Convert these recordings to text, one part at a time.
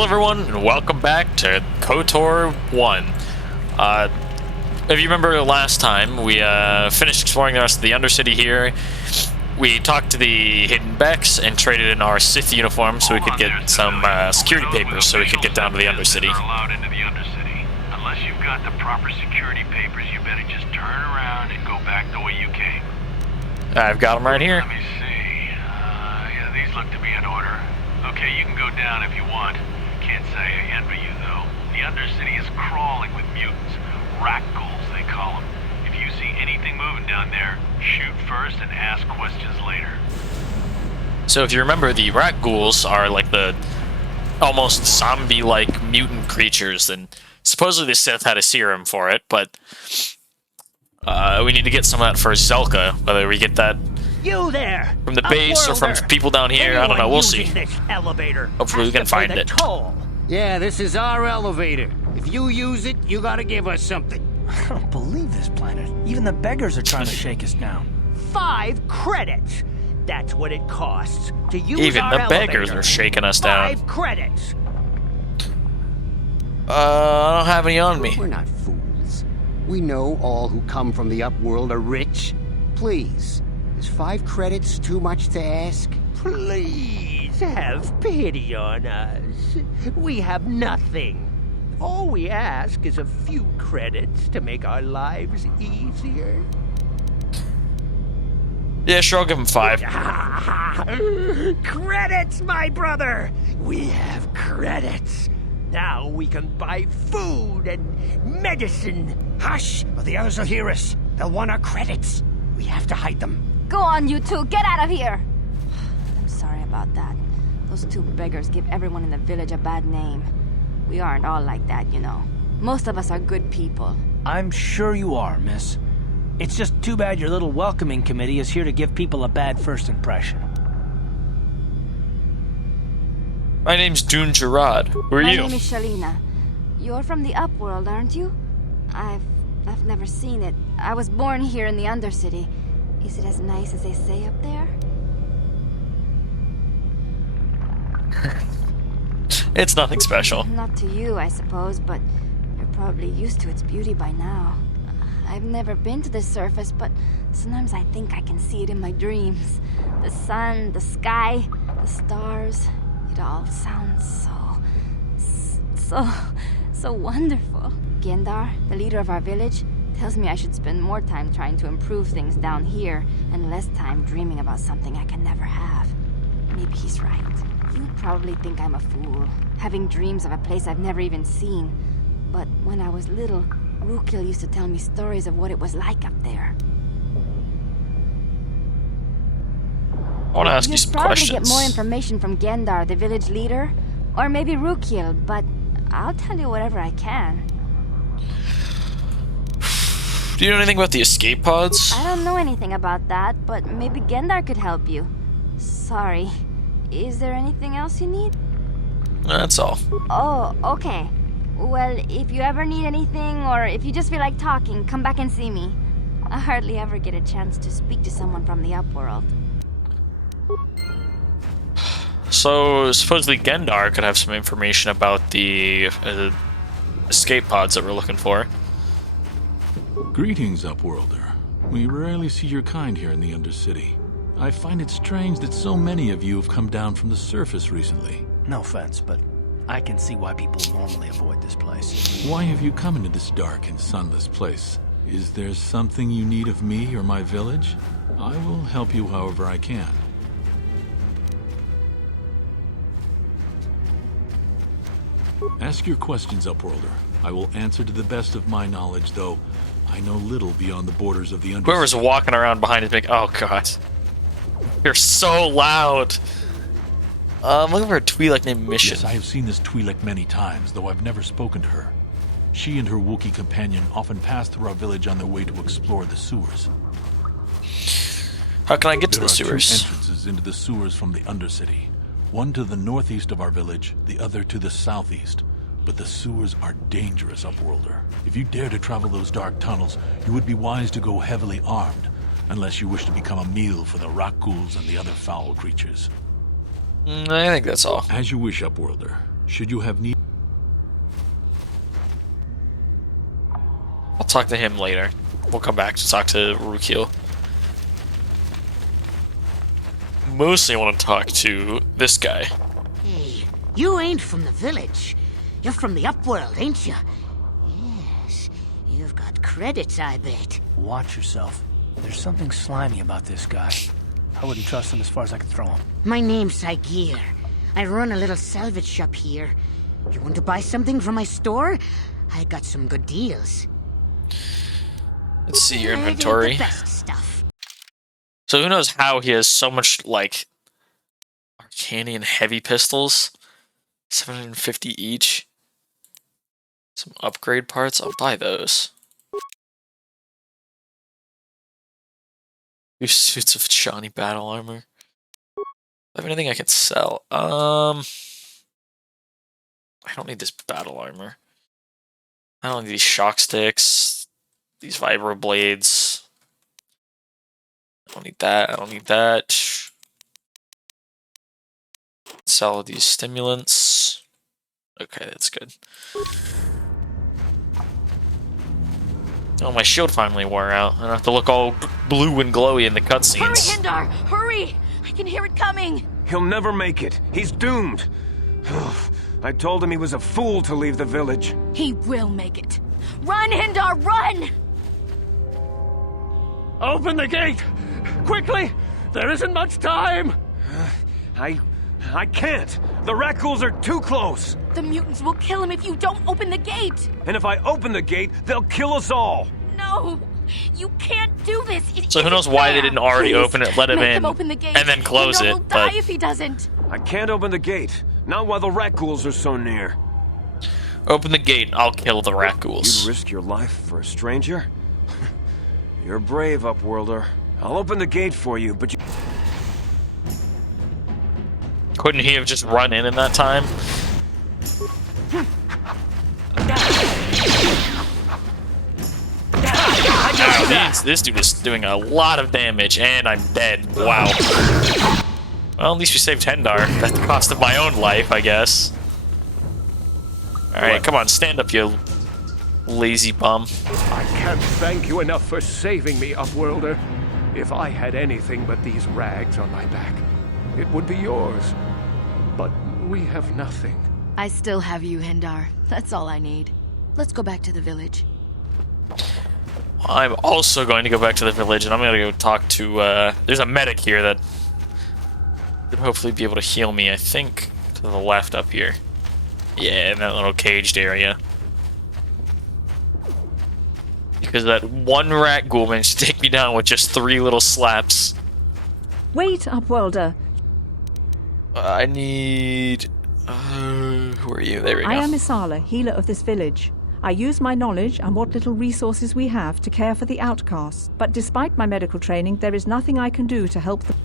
Hello everyone, and welcome back to KotOR 1. If you remember last time, we finished exploring the rest of the Undercity here. We talked to the Hidden Becks and traded in our Sith uniform so we could get some security papers so we could get down to the Undercity. Unless you've got the proper security papers, you better just turn around and go back the way you came. I've got them right here. Let me see. Yeah, these look to be in order. Okay, you can go down if you want. Can't say I envy you, though. The Undercity is crawling with mutants. Rat ghouls, they call them. If you see anything moving down there, shoot first and ask questions later. So if you remember, the rat ghouls are like the almost zombie-like mutant creatures, and supposedly the Sith had a serum for it, but we need to get some of that for Zelka. Whether we get that from the base or from people down here, I don't know, we'll see. Hopefully we can find it. Yeah, this is our elevator. If you use it, you gotta give us something. I don't believe this planet. Even the beggars are trying to shake us down. 5 credits. That's what it costs to use Even our the beggars elevator. are shaking us down. 5 credits. I don't have any on me. We're not fools. We know all who come from the upworld are rich. Please, is 5 credits too much to ask? Please have pity on us. We have nothing. All we ask is a few credits to make our lives easier. Yeah, sure, I'll give him 5. Credits, my brother! We have credits. Now we can buy food and medicine. Hush, or the others will hear us. They'll want our credits. We have to hide them. Go on, you two. Get out of here. I'm sorry about that. Those 2 beggars give everyone in the village a bad name. We aren't all like that, you know. Most of us are good people. I'm sure you are, miss. It's just too bad your little welcoming committee is here to give people a bad first impression. My name's Dune Gerard. Who are My you? name is Shalina. You're from the Upworld, aren't you? I've never seen it. I was born here in the Undercity. Is it as nice as they say up there? It's nothing special. Not to you, I suppose, but you're probably used to its beauty by now. I've never been to the surface, but sometimes I think I can see it in my dreams. The sun, the sky, the stars. It all sounds so wonderful. Gendar, the leader of our village, tells me I should spend more time trying to improve things down here and less time dreaming about something I can never have. Maybe he's right. You probably think I'm a fool, having dreams of a place I've never even seen. But when I was little, Rukil used to tell me stories of what it was like up there. I want to ask you some questions. You'd probably get more information from Gendar, the village leader, or maybe Rukil, but I'll tell you whatever I can. Do you know anything about the escape pods? I don't know anything about that, but maybe Gendar could help you. Sorry. Is there anything else you need? That's all. Oh, okay. Well, if you ever need anything, or if you just feel like talking, come back and see me. I hardly ever get a chance to speak to someone from the Upworld. So, supposedly Gendar could have some information about the escape pods that we're looking for. Greetings, Upworlder. We rarely see your kind here in the Undercity. I find it strange that so many of you have come down from the surface recently. No offense, but I can see why people normally avoid this place. Why have you come into this dark and sunless place? Is there something you need of me or my village? I will help you however I can. Ask your questions, Upworlder. I will answer to the best of my knowledge, though I know little beyond the borders of the Undercity. Whoever's walking around behind his big... Oh, God. You're so loud. I'm looking for a Twi'lek named Mission. Yes, I have seen this Twi'lek many times, though I've never spoken to her. She and her Wookiee companion often pass through our village on their way to explore the sewers. How can I get to the sewers? There are 2 entrances into the sewers from the Undercity. One to the northeast of our village, the other to the southeast. But the sewers are dangerous, Upworlder. If you dare to travel those dark tunnels, you would be wise to go heavily armed, unless you wish to become a meal for the rock ghouls and the other foul creatures. I think that's all. As you wish, Upworlder. Should you have need... I'll talk to him later. We'll come back to talk to Rukil. Mostly I want to talk to this guy. Hey, you ain't from the village. You're from the upworld, ain't you? Yes, you've got credits, I bet. Watch yourself. There's something slimy about this guy. I wouldn't trust him as far as I could throw him. My name's Saigir. I run a little salvage shop here. You want to buy something from my store? I got some good deals. Let's see your I get inventory. the best stuff. So who knows how he has so much, like, Arcanian heavy pistols? 750 each. Some upgrade parts. I'll buy those. 2 suits of shiny battle armor. Do I have anything I can sell? I don't need this battle armor. I don't need these shock sticks. These vibro blades. I don't need that. I don't need that. Sell these stimulants. Okay, that's good. Oh, my shield finally wore out. I don't have to look all blue and glowy in the Hurry, cutscenes. Hindar! Hurry! I can hear it coming! He'll never make it. He's doomed. I told him he was a fool to leave the village. He will make it. Run, Hindar, run! Open the gate! Quickly! There isn't much time! I can't. The rat ghouls are too close. The mutants will kill him if you don't open the gate! And if I open the gate, they'll kill us all. No! You can't do this! So who knows why they didn't already open it, let him in, open the gate. and then close Hindar it, will die but... if he doesn't! I can't open the gate. Not while the rat ghouls are so near. Open the gate, I'll kill the rat You'd ghouls. risk your life for a stranger? You're brave, Upworlder. I'll open the gate for you, but you... Couldn't he have just run in that time? Wow, this dude is doing a lot of damage, and I'm dead. Wow. Well, at least we saved Hendar. At the cost of my own life, I guess. Alright, come on, stand up, you lazy bum. I can't thank you enough for saving me, Upworlder. If I had anything but these rags on my back, it would be yours. But we have nothing. I still have you, Hindar. That's all I need. Let's go back to the village. I'm also going to go back to the village, and I'm going to go talk to, there's a medic here that should hopefully be able to heal me, I think, to the left up here. Yeah, in that little caged area. Because that one rat ghoul managed to take me down with just 3 little slaps. Wait, Upworlder. I need... who are you? There we go. I am Isala, healer of this village. I use my knowledge and what little resources we have to care for the outcasts. But despite my medical training, there is nothing I can do to help them.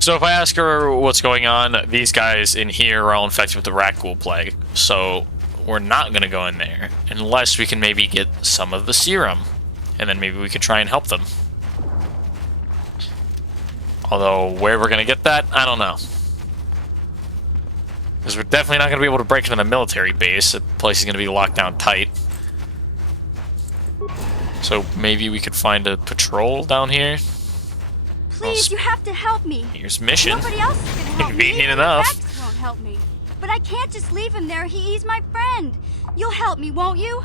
So if I ask her what's going on, these guys in here are all infected with the rat ghoul plague. So we're not going to go in there unless we can maybe get some of the serum. And then maybe we could try and help them. Although, where we're going to get that, I don't know. Because we're definitely not going to be able to break into the military base. The place is going to be locked down tight. So maybe we could find a patrol down here. Please, you have to help me. Here's mission. Nobody else is gonna help me. Convenient Even enough. The Rex won't help me. But I can't just leave him there. He's my friend. You'll help me, won't you?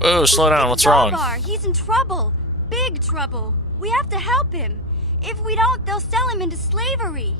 Whoa, slow down. What's wrong? Zalbar, he's in trouble. Big trouble. We have to help him. If we don't, they'll sell him into slavery.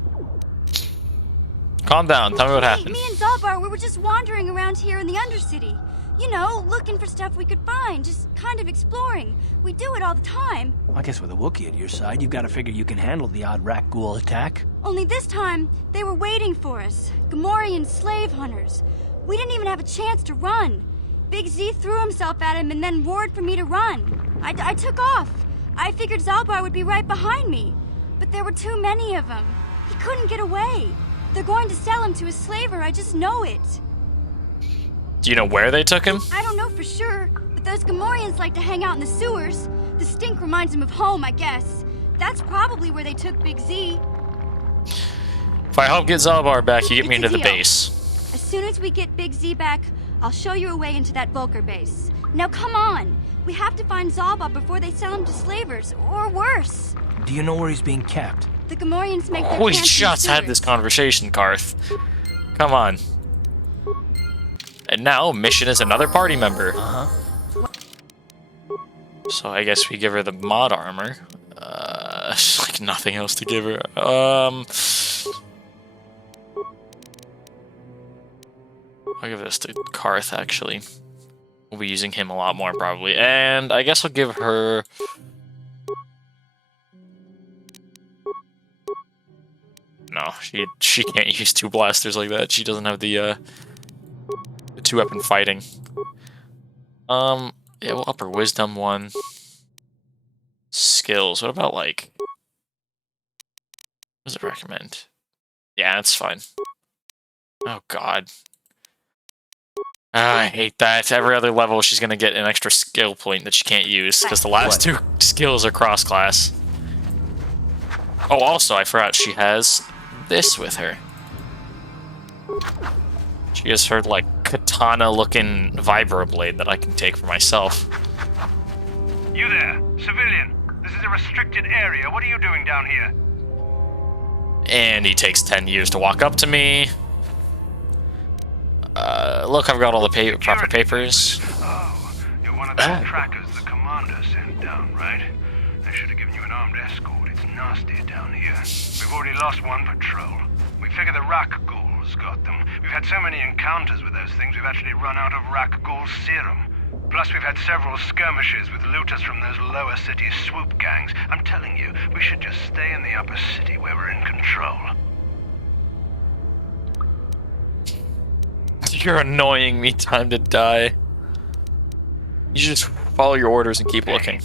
Calm down. Tell me what Hey, happened. me and Zalbar, we were just wandering around here in the Undercity. You know, looking for stuff we could find, just kind of exploring. We do it all the time. I guess with a Wookiee at your side, you've got to figure you can handle the odd rat ghoul attack. Only this time, they were waiting for us. Gamorrean slave hunters. We didn't even have a chance to run. Big Z threw himself at him and then roared for me to run. I took off. I figured Zalbar would be right behind me. But there were too many of them. He couldn't get away. They're going to sell him to a slaver, I just know it. Do you know where they took him? I don't know for sure, but those Gamorreans like to hang out in the sewers. The stink reminds them of home, I guess. That's probably where they took Big Z. If I help get Zalbar back, you get me It's into a the deal. base. As soon as we get Big Z back, I'll show you a way into that Volker base. Now come on! We have to find Zalbar before they sell him to slavers, or worse. Do you know where he's being kept? The Gamorreans make their We camps in just had sewers. this conversation, Karth. Come on. And now, Mission is another party member. So I guess we give her the mod armor. There's like nothing else to give her. I'll give this to Karth, actually. We'll be using him a lot more, probably. And I guess I'll give her... No, she can't use 2 blasters like that. She doesn't have the 2-weapon fighting. Yeah, we'll up her wisdom 1. Skills. What about, like... What does it recommend? Yeah, that's fine. Oh, God. I hate that. Every other level, she's gonna get an extra skill point that she can't use, because the last 2 skills are cross-class. Oh, also, I forgot she has this with her. She has her, like, katana-looking vibroblade that I can take for myself. You there, civilian. This is a restricted area. What are you doing down here? And he takes 10 years to walk up to me. Look, I've got all the proper papers. Oh, you're one of those trackers the commander sent down, right? They should have given you an armed escort. It's nasty down here. We've already lost 1 patrol. We figure the Rak ghouls got them. We've had so many encounters with those things, we've actually run out of Rak ghoul serum. Plus, we've had several skirmishes with looters from those lower city swoop gangs. I'm telling you, we should just stay in the upper city where we're in control. You're annoying me. Time to die. You should just follow your orders and keep looking.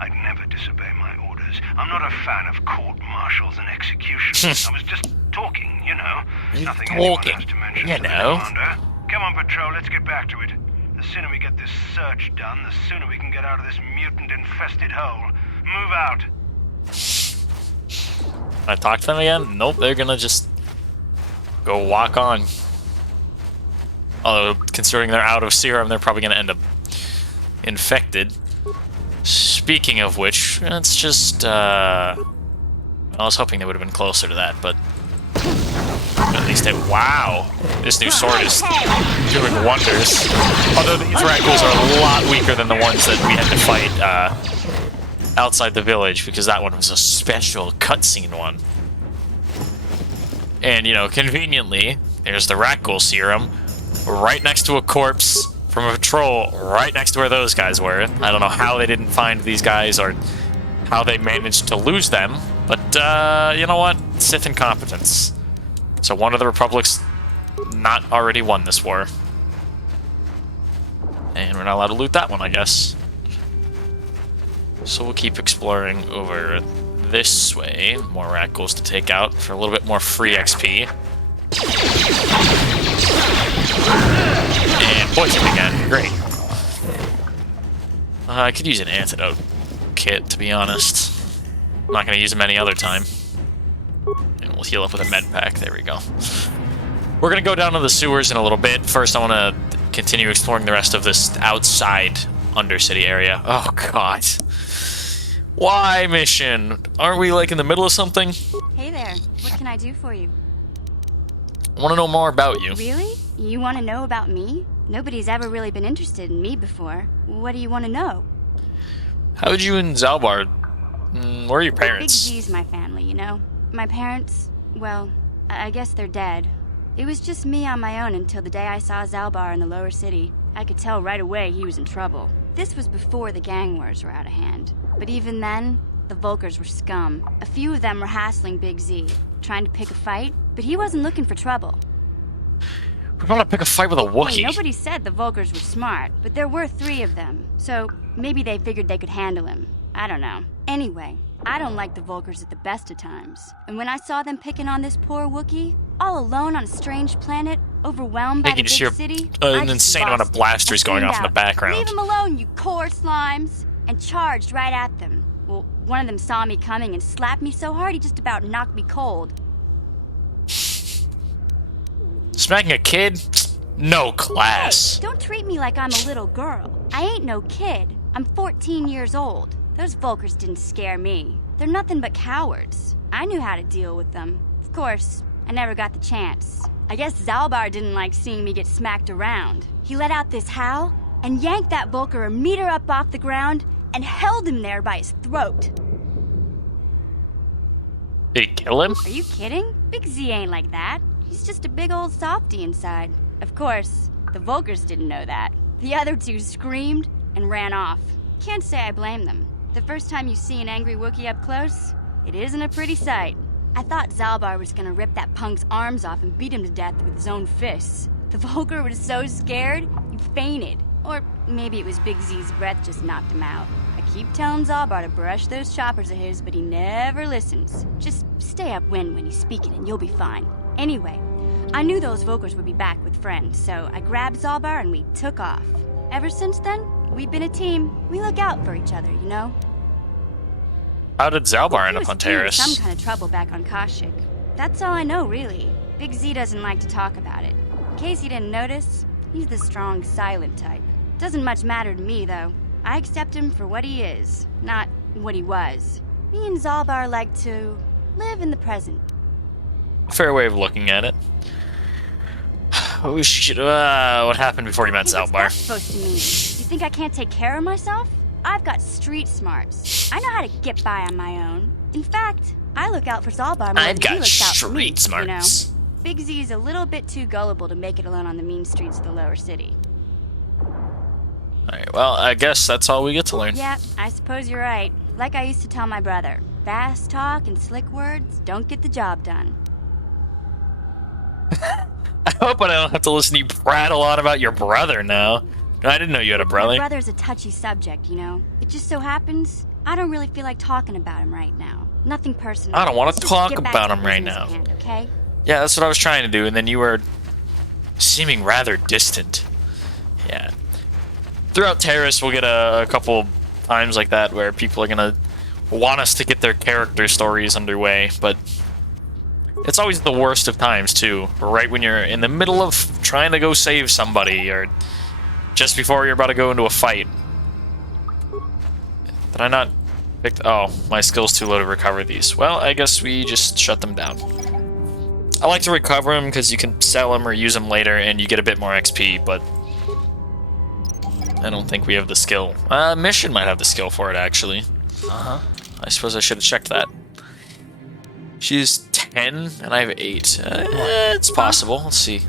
I'd never disobey my orders. I'm not a fan of court-martials and executions. I was just talking, you know. Nothing anyone has to mention to the commander. Come on, Patrol, let's get back to it. The sooner we get this search done, the sooner we can get out of this mutant-infested hole. Move out. Can I talk to them again? Nope, they're gonna just go walk on. Although, considering they're out of serum, they're probably gonna end up infected. Speaking of which, it's just, I was hoping they would have been closer to that, but at least wow, this new sword is doing wonders. Although these Rackles are a lot weaker than the ones that we had to fight outside the village, because that one was a special cutscene one. And, you know, conveniently, there's the Rackle serum right next to a corpse from a patrol right next to where those guys were. I don't know how they didn't find these guys or how they managed to lose them, but you know what? Sith incompetence. So one of the Republic's not already won this war. And we're not allowed to loot that one, I guess. So we'll keep exploring over this way. More Rackles to take out for a little bit more free XP. And poison again. Great. I could use an antidote kit, to be honest. I'm not going to use them any other time. And we'll heal up with a med pack. There we go. We're going to go down to the sewers in a little bit. First, I want to continue exploring the rest of this outside Undercity area. Oh, God. Why, mission? Aren't we, like, in the middle of something? Hey there, what can I do for you? I want to know more about you. Really? You want to know about me? Nobody's ever really been interested in me before. What do you want to know? How did you and Zalbar... where are your Big parents? Z's my family, you know? My parents, well, I guess they're dead. It was just me on my own until the day I saw Zalbar in the lower city. I could tell right away he was in trouble. This was before the gang wars were out of hand. But even then, the Volkers were scum. A few of them were hassling Big Z, trying to pick a fight, but he wasn't looking for trouble. We're going to pick a fight with a Wookiee. Hey, nobody said the Volkers were smart, but there were 3 of them, so maybe they figured they could handle him. I don't know. Anyway, I don't like the Volkers at the best of times. And when I saw them picking on this poor Wookiee, all alone on a strange planet, overwhelmed by the big city, an insane amount of blasters going off in the background. Leave them alone, you core slimes! And charged right at them. Well, one of them saw me coming and slapped me so hard he just about knocked me cold. Smacking a kid? No class. Hey, don't treat me like I'm a little girl. I ain't no kid. I'm 14 years old. Those Volkers didn't scare me. They're nothing but cowards. I knew how to deal with them. Of course, I never got the chance. I guess Zalbar didn't like seeing me get smacked around. He let out this howl and yanked that Volker a meter up off the ground and held him there by his throat. Did he kill him? Are you kidding? Big Z ain't like that. He's just a big old softy inside. Of course, the Volkers didn't know that. The other two screamed and ran off. Can't say I blame them. The first time you see an angry Wookiee up close, it isn't a pretty sight. I thought Zalbar was gonna rip that punk's arms off and beat him to death with his own fists. The Volker was so scared, he fainted. Or maybe it was Big Z's breath just knocked him out. I keep telling Zalbar to brush those choppers of his, but he never listens. Just stay upwind when he's speaking and you'll be fine. Anyway, I knew those Volkers would be back with friends, so I grabbed Zalbar and we took off. Ever since then, we've been a team. We look out for each other, you know? How did Zalbar end He up on was in Terrace? some kind of trouble back on Kashyyyk. That's all I know, really. Big Z doesn't like to talk about it. In case you didn't notice, he's the strong, silent type. Doesn't much matter to me, though. I accept him for what he is, not what he was. Me and Zalbar like to live in the present. Fair way of looking at it. We should, what happened before you met Hey, what's Zalbar? that supposed to mean? You think I can't take care of myself? I've got street smarts. I know how to get by on my own. In fact, I look out for Zalbar more I've than he got looks out for me, street smarts. you know? Big Z's a little bit too gullible to make it alone on the mean streets of the lower city. Alright, well, I guess that's all we get to learn. Yeah, I suppose you're right. Like I used to tell my brother, fast talk and slick words don't get the job done. I hope I don't have to listen to you prattle on about your brother now. I didn't know you had a brother. My brother's a touchy subject, you know? It just so happens, I don't really feel like talking about him right now. Nothing personal. I don't want Let's to just talk get back about to him right business now. at hand, okay? Yeah, that's what I was trying to do, and then you were seeming rather distant. Yeah. Throughout Terrace, we'll get a couple times like that where people are gonna want us to get their character stories underway, but it's always the worst of times, too. Right when you're in the middle of trying to go save somebody, or just before you're about to go into a fight. Did I not pick... Oh, my skill's too low to recover these. Well, I guess we just shut them down. I like to recover them because you can sell them or use them later and you get a bit more XP, but I don't think we have the skill. Mission might have the skill for it, actually. I suppose I should have checked that. She's 10 and I have 8. It's possible. Let's see.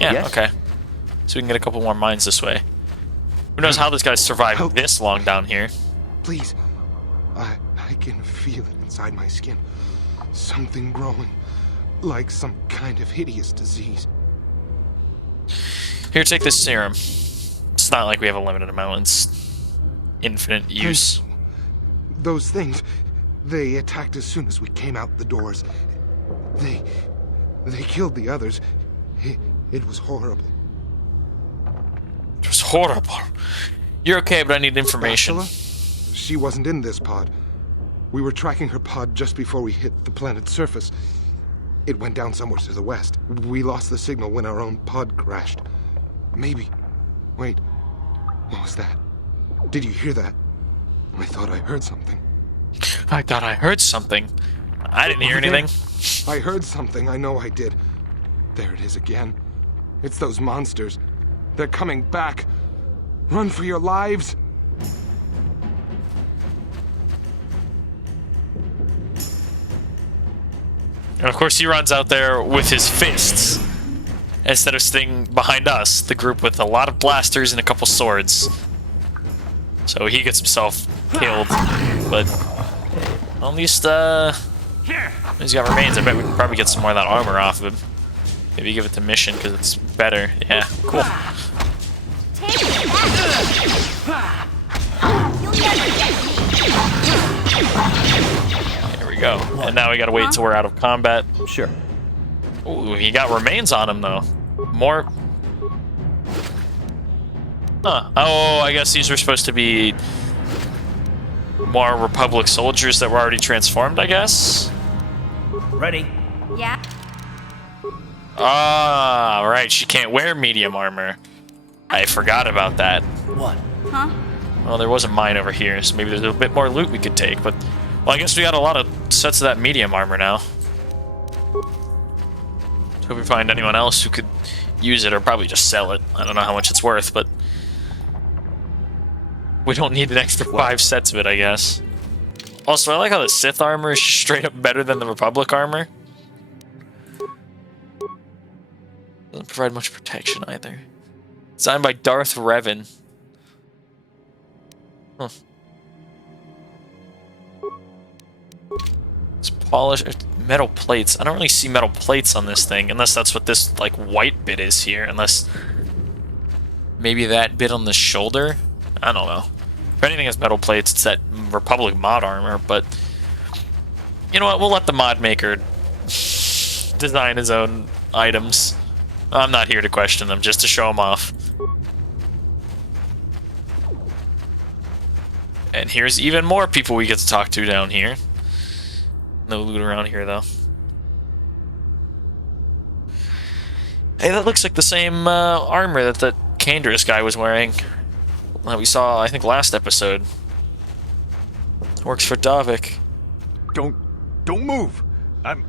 Yeah, Yes? okay. So we can get a couple more mines this way. Who knows how this guy survived this long down here? Please. I can feel it inside my skin. Something growing. Like some kind of hideous disease. Here, take this serum. It's not like we have a limited amount. It's infinite use. Those things, they attacked as soon as we came out the doors. They killed the others. It was horrible. It was horrible. You're okay, but I need information. Bastila? She wasn't in this pod. We were tracking her pod just before we hit the planet's surface. It went down somewhere to the west. We lost the signal when our own pod crashed. Maybe. Wait. What was that? Did you hear that? I thought I heard something. I thought I heard something. I didn't hear anything. I heard something. I know I did. There it is again. It's those monsters. They're coming back. Run for your lives. And of course he runs out there with his fists. Instead of sitting behind us, the group with a lot of blasters and a couple swords. So he gets himself killed. But at least he's got remains. I bet we can probably get some more of that armor off of him. Maybe give it to Mission because it's better. Yeah, cool. There we go. And now we gotta wait till we're out of combat. Sure. Ooh, he got remains on him though. More. Huh. Oh, I guess these were supposed to be more Republic soldiers that were already transformed, I guess? Ready? Yeah? Ah, right, she can't wear medium armor. I forgot about that. What? Huh? Well, there was a mine over here, so maybe there's a bit more loot we could take, but... Well, I guess we got a lot of sets of that medium armor now. Hope we find anyone else who could use it, or probably just sell it. I don't know how much it's worth, but... We don't need an extra 5 sets of it, I guess. Also, I like how the Sith armor is straight up better than the Republic armor. Doesn't provide much protection either. Designed by Darth Revan. Huh. It's polished metal plates. I don't really see metal plates on this thing, unless that's what this like white bit is here. Unless maybe that bit on the shoulder. I don't know. If anything has metal plates, it's that Republic mod armor. But you know what? We'll let the mod maker design his own items. I'm not here to question them, just to show them off. And here's even more people we get to talk to down here. No loot around here, though. Hey, that looks like the same armor that the Canderous guy was wearing. That we saw, I think, last episode. Works for Davik. Don't move. I'm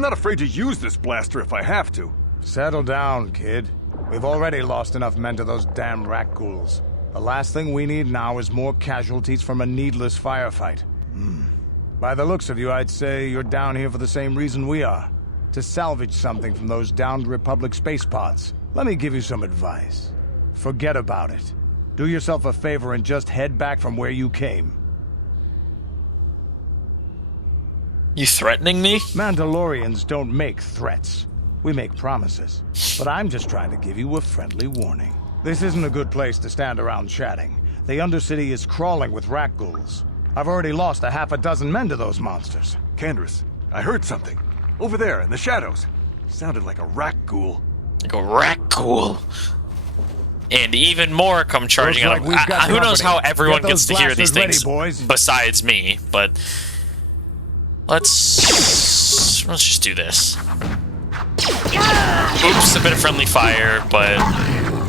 not afraid to use this blaster if I have to. Settle down, kid. We've already lost enough men to those damn rat ghouls. The last thing we need now is more casualties from a needless firefight. By the looks of you, I'd say you're down here for the same reason we are. To salvage something from those downed Republic space pods. Let me give you some advice. Forget about it. Do yourself a favor and just head back from where you came. You threatening me? Mandalorians don't make threats. We make promises. But I'm just trying to give you a friendly warning. This isn't a good place to stand around chatting. The Undercity is crawling with rat ghouls. I've already lost a half a dozen men to those monsters. Canderous, I heard something. Over there, in the shadows. Sounded like a rat ghoul. Like a rat ghoul. And even more come charging out. Who knows how everyone gets to hear these things besides me, but... Let's just do this. Oops, a bit of friendly fire, but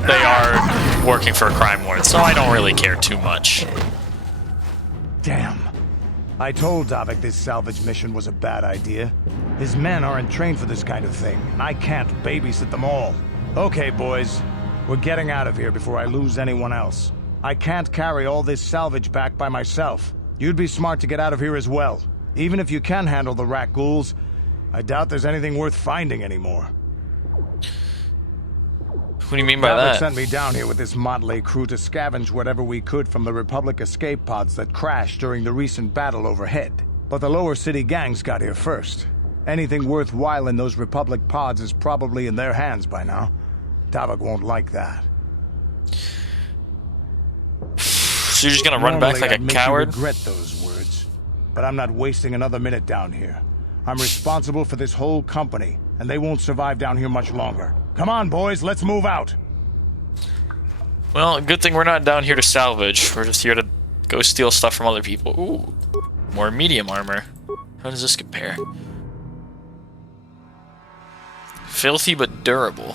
they are working for a crime lord, so I don't really care too much. Damn. I told Davik this salvage mission was a bad idea. His men aren't trained for this kind of thing, and I can't babysit them all. Okay, boys. We're getting out of here before I lose anyone else. I can't carry all this salvage back by myself. You'd be smart to get out of here as well. Even if you can handle the rat ghouls, I doubt there's anything worth finding anymore. What do you mean by that? Davik sent me down here with this motley crew to scavenge whatever we could from the Republic escape pods that crashed during the recent battle overhead. But the lower city gangs got here first. Anything worthwhile in those Republic pods is probably in their hands by now. Davik won't like that. So you're just gonna run back like a coward? I regret those words, but I'm not wasting another minute down here. I'm responsible for this whole company, and they won't survive down here much longer. Come on, boys, let's move out. Well, good thing we're not down here to salvage. We're just here to go steal stuff from other people. Ooh, more medium armor. How does this compare? Filthy but durable.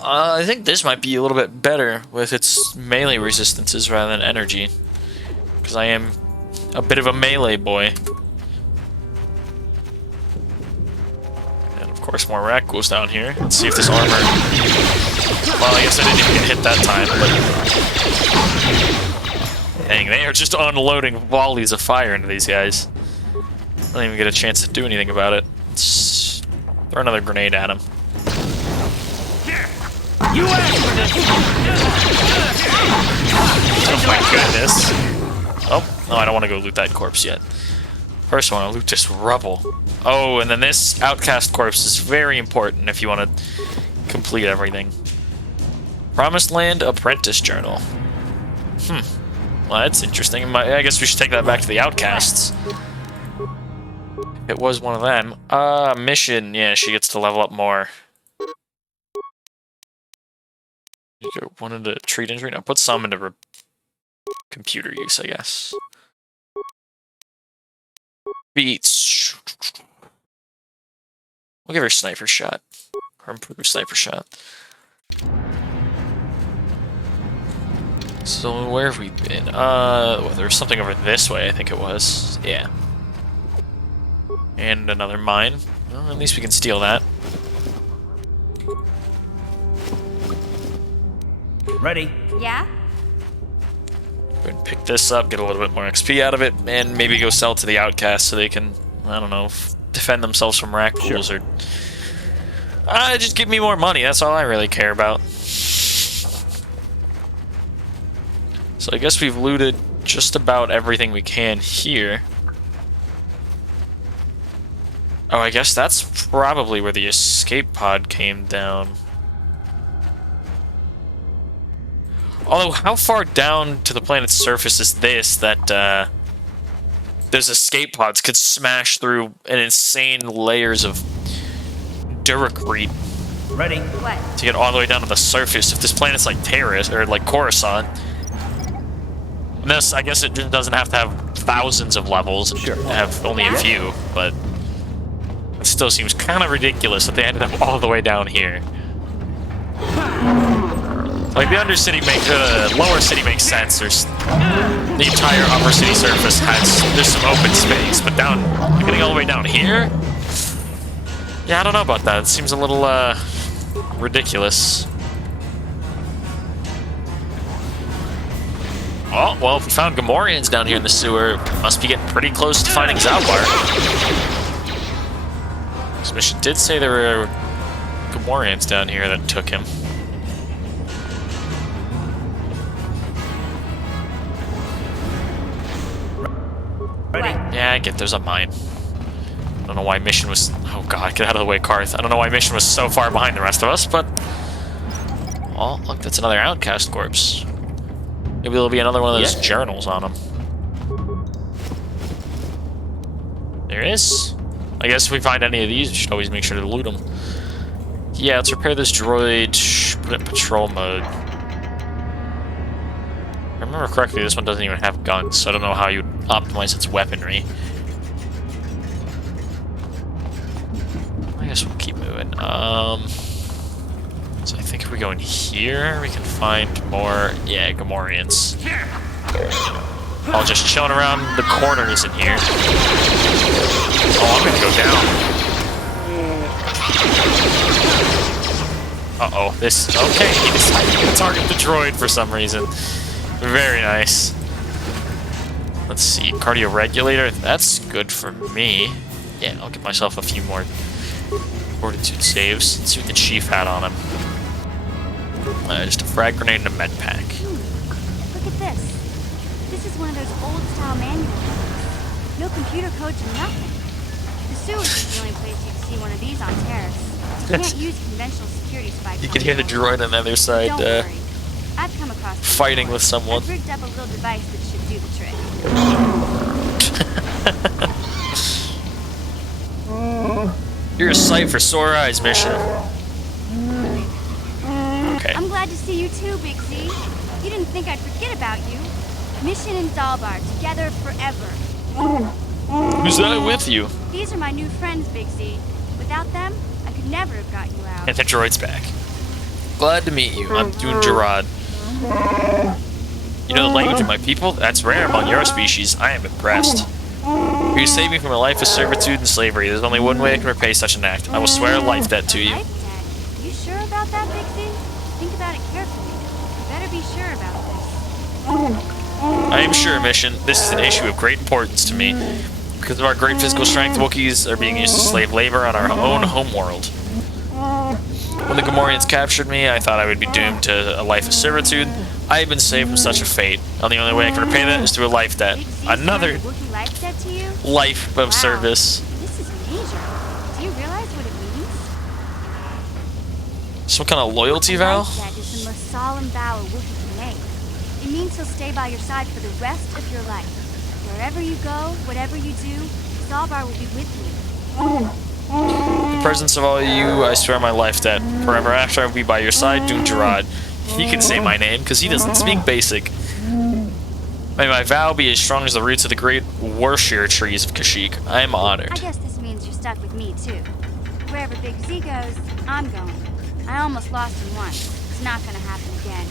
I think this might be a little bit better with its melee resistances rather than energy. Because I am a bit of a melee boy. And of course more rat ghouls down here. Let's see if this armor... Well, I guess I didn't even get hit that time, but... Dang, they are just unloading volleys of fire into these guys. I don't even get a chance to do anything about it. Let's throw another grenade at him. You asked for this! Oh my goodness. Oh, no, I don't want to go loot that corpse yet. First I want to loot this rubble. Oh, and then this outcast corpse is very important if you want to complete everything. Promised Land Apprentice Journal. Well, that's interesting. I guess we should take that back to the outcasts. It was one of them. Mission. Yeah, she gets to level up more. You go one into treat injury. Now put some into computer use, I guess. Beats. We'll give her a sniper shot. Or improve sniper shot. So where have we been? Well, there was something over this way, I think it was. Yeah. And another mine. Well, at least we can steal that. Ready? Yeah? Go ahead and pick this up, get a little bit more XP out of it, and maybe go sell it to the outcasts so they can, I don't know, defend themselves from rack pools or... just give me more money, that's all I really care about. So I guess we've looted just about everything we can here. Oh, I guess that's probably where the escape pod came down. Although, how far down to the planet's surface is this that those escape pods could smash through an insane layers of duracrete? Ready? What? To get all the way down to the surface. If this planet's like Terrace or like Coruscant, and this, I guess it just doesn't have to have thousands of levels. Sure. Have only a few, but it still seems kind of ridiculous that they ended up all the way down here. Like, the Undercity lower city makes sense. There's the entire upper city surface there's some open space, but getting all the way down here? Yeah, I don't know about that. It seems a little, ridiculous. Oh, well, if we found Gamorreans down here in the sewer, must be getting pretty close to finding Zalbar. This mission did say there were Gamorreans down here that took him. Ready? Yeah, I get there's a mine. I don't know why mission was... Oh god, get out of the way, Karth. I don't know why mission was so far behind the rest of us, but... Oh, look, that's another outcast corpse. Maybe there'll be another one of those journals on him. There is. I guess if we find any of these, we should always make sure to loot them. Yeah, let's repair this droid. Put it in patrol mode. If I remember correctly, this one doesn't even have guns, so I don't know how you'd optimize its weaponry. I guess we'll keep moving. So I think if we go in here, we can find more, Gamorreans. All just chilling around the corners in here. Oh, I'm gonna go down. Uh-oh, okay, he decided to target the droid for some reason. Very nice. Let's see, cardio regulator, that's good for me. Yeah, I'll give myself a few more fortitude saves. Let's see what the chief had on him. Just a frag grenade and a med pack. Look at this. This is one of those old-style manuals. No computer codes or nothing. The sewers is the only place you can see one of these on Terrace. You can't use conventional security spikes. You can hear the droid on the other side I've come across fighting with someone. I've rigged up a little device that should do the trick. You're a sight for sore eyes, mission. Okay. I'm glad to see you too, Big Z. You didn't think I'd forget about you. Mission and Zalbar, together forever. Who's that with you? These are my new friends, Big Z. Without them, I could never have got you out. And the droid's back. Glad to meet you. I'm Dune Gerard. You know the language of my people? That's rare among your species. I am impressed. You saved me from a life of servitude and slavery. There's only one way I can repay such an act. I will swear a life debt to you. Life debt? You sure about that, Big Z? Think about it carefully. You better be sure about this. I am sure, Mission. This is an issue of great importance to me. Because of our great physical strength, Wookiees are being used as slave labor on our own homeworld. When the Gamorreans captured me, I thought I would be doomed to a life of servitude. I have been saved from such a fate. And the only way I can repay that is through a life debt. Another life of service. This is major. Do you realize what it means? Some kind of loyalty vow? Life debt is the most solemn vow a Wookiee can make. It means he'll stay by your side for the rest of your life. Wherever you go, whatever you do, Zalbar will be with you. In the presence of all of you, I swear my life debt. Forever after I will be by your side, Dune Gerard. He can say my name, because he doesn't speak basic. May my vow be as strong as the roots of the great Warshire trees of Kashyyyk. I am honored. I guess this means you're stuck with me, too. Wherever Big Z goes, I'm going. I almost lost him once. It's not gonna happen again.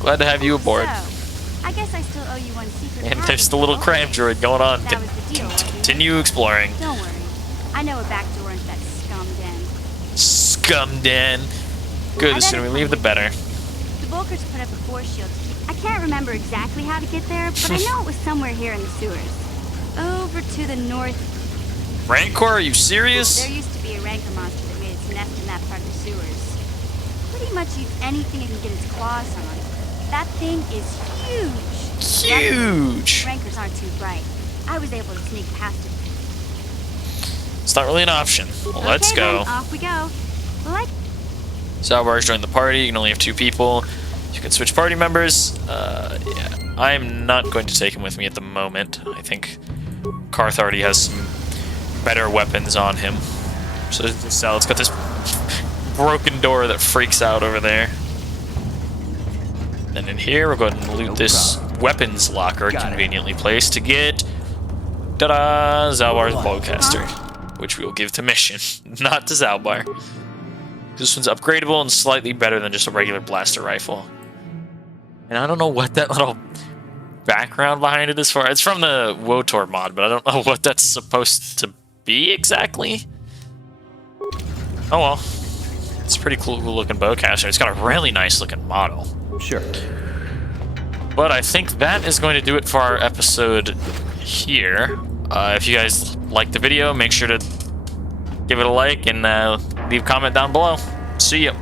Glad to have you aboard. So, I guess I still owe you one secret. And there's the little cram droid going on. That was the deal, Continue exploring. Don't worry. I know a back door into that scum den. Scum den. Good, the sooner we leave, the better. The Volkers put up a force shield to keep... I can't remember exactly how to get there, but I know it was somewhere here in the sewers. Over to the north. Rancor, are you serious? There used to be a Rancor monster that made its nest in that part of the sewers. Pretty much eats anything it can get its claws on. That thing is huge. Huge. Rancors aren't too bright. I was able to sneak past it. It's not really an option. Well, let's go. Then, off we go. Zalbar's joined the party. You can only have 2 people. You can switch party members. Yeah. I'm not going to take him with me at the moment. I think Karth already has some better weapons on him. So Sal's got this broken door that freaks out over there. And in here, we'll go ahead and loot this weapons locker conveniently placed to get ta-da, Zalbar's bowcaster, which we will give to Mission, not to Zalbar. This one's upgradable and slightly better than just a regular blaster rifle. And I don't know what that little background behind it is for. It's from the WotOR mod, but I don't know what that's supposed to be exactly. Oh well. It's a pretty cool looking bowcaster. It's got a really nice looking model. Sure. But I think that is going to do it for our episode here. If you guys liked the video, make sure to give it a like and leave a comment down below. See ya.